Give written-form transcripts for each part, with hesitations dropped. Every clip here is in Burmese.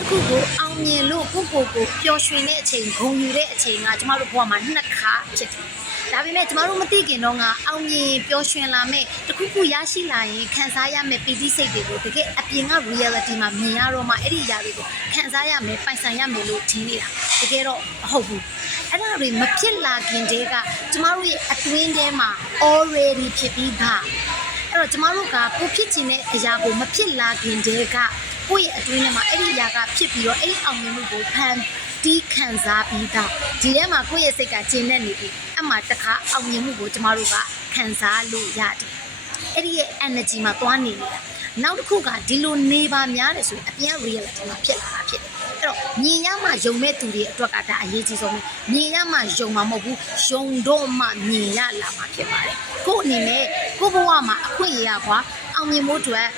တခုကိုအောင်မြင်လို့ကိုပျော်ရွှင်တဲ့အချိန်ဂုဏ်ယူတဲ့အချိန်ကကျမတို့ဘဝမှာနှစ်ခါဖြစ်တယ်။ဒါပေမဲ့ကျမတို့မသိခင်တော့ကအောင်မြင်ပျော်ရွှင်လာမဲ့တခုခုရရှိလာရင်ခံစားရမယ့်ပီတိစိတ်တွေကိုတကယ်အပြင်က reality မှာမြင်ရတော့မှအဲ့ဒီຢာတွေကိုခံစားရမယ်ပိုင်ဆိုင်ရမယ်လို့ထင်နေတာတကယ်တော့မဟုတ်ဘူး။အဲ့ဒါတွေမဖြစ်လာခင်တည်းကကျမတို့ရဲ့အတွင်းထဲမှာ already ဖြစ်ပြီးသား။အဲ့တော့ကျမတို့ကကိုဖြစ်ချင်တဲ့အရာကိုမဖြစ်လာခင်တည်းကကိုယ့်ရဲ့အတွင်းထဲမှာအဲ့ဒီຢာကဖြစ်ပြီးတော့အဲ့ဒီအောင်မြင်မှုကိုဖန်တီးခံစားပြီးသားဒီထဲမှာကိုယ့်ရဲ့စိတ်ကကျဉ်နဲ့နေပြီအမှတခါအောင်မြင်မှုကိုကျမတို့ကခံစားလို့ရတယ်အဲ့ဒီရဲ့ energy မှာသွားနေနေတာနောက်တစ်ခုကဒီလိုနေပါများတယ်ဆိုရင်အပြင် reality မှာဖြစ်လာတာဖြစ်တယ်အဲ့တော့မြင်ရမှယုံမဲ့သူတွေအတွက်ကဒါအရေးကြီးဆုံးပဲမြင်ရမှယုံမှာမဟုတ်ဘူးယုံတော့မှမြင်ရလာမှာဖြစ်ပါတယ်ကို့အနေနဲ့ကို့ဘဝမှာအခွင့်အရေးကွာအောင်မြင်ဖို့အတွက်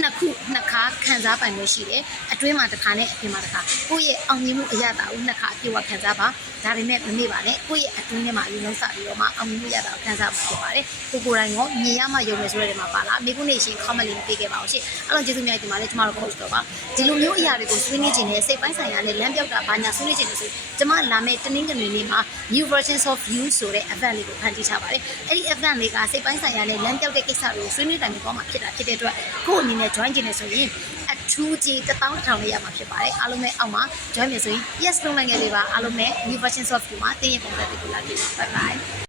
နှစ်ခါခံစားပိုင်လို့ရှိတယ်အတွင်းမှာတစ်ခါနဲ့အပြင်မှာတစ်ခါကိုယ့်ရဲ့အောင်မြင်မှုအရသာကိုနှစ်ခါအပြည့်အဝခံစားပါဒါပေမဲ့မမေ့ပါနဲ့ကိုယ့်ရဲ့အတွင်းထဲမှာအရင်လုံးစပြီးတော့မှအောင်မြင်မှုအရသာကိုခံစားဖို့ဖြစ်ပါတယ်ကိုယ်တိုင်ရောမြင်ရမှယုံမယ်ဆိုတဲ့နေရာမှာပါလားမိခုနေရှင် comment လေးပေးခဲ့ပါအောင်ရှင်အဲ့တော့ကျေးဇူးများတင်ပါတယ်ကျမတို့ coach တော့ပါဒီလိုမျိုးအရာတွေကိုဆွေးနွေးခြင်းနဲ့စိတ်ပိုင်းဆိုင်ရာနဲ့လမ်းပြောက်တာဘာညာဆွေးနွေးခြင်းလို့ဆိုကျမလာမယ့်တနင်္ဂနွေနေ့မှာ new versions of you ဆိုတဲ့ event လေးကိုဖန်တီးထားပါတယ်အဲ့ဒီ event လေးကစိတ်ပိုင်းဆိုင်ရာနဲ့လမ်းပြောက်တဲ့ကိစ္စတွေကိုဆွေးနွေးတိုင်ပေါ်မှာဖြစ်တာဖြစ်တဲ့အတွက်ကိုယ့်အနေနဲ့ join ခြင်းနဲ့ဆိုရင်အထူးကြီး1000လေးရမှာဖြစ်ပါတယ်အားလုံးပဲအောက်မှာ join မယ်ဆိုရင် yes လုပ်နိုင်ခဲ့လေးပါအားလုံးပဲ new versions of you မှာတင်းရဲ့ပုံစံတွေကိုလာကြည့် bye bye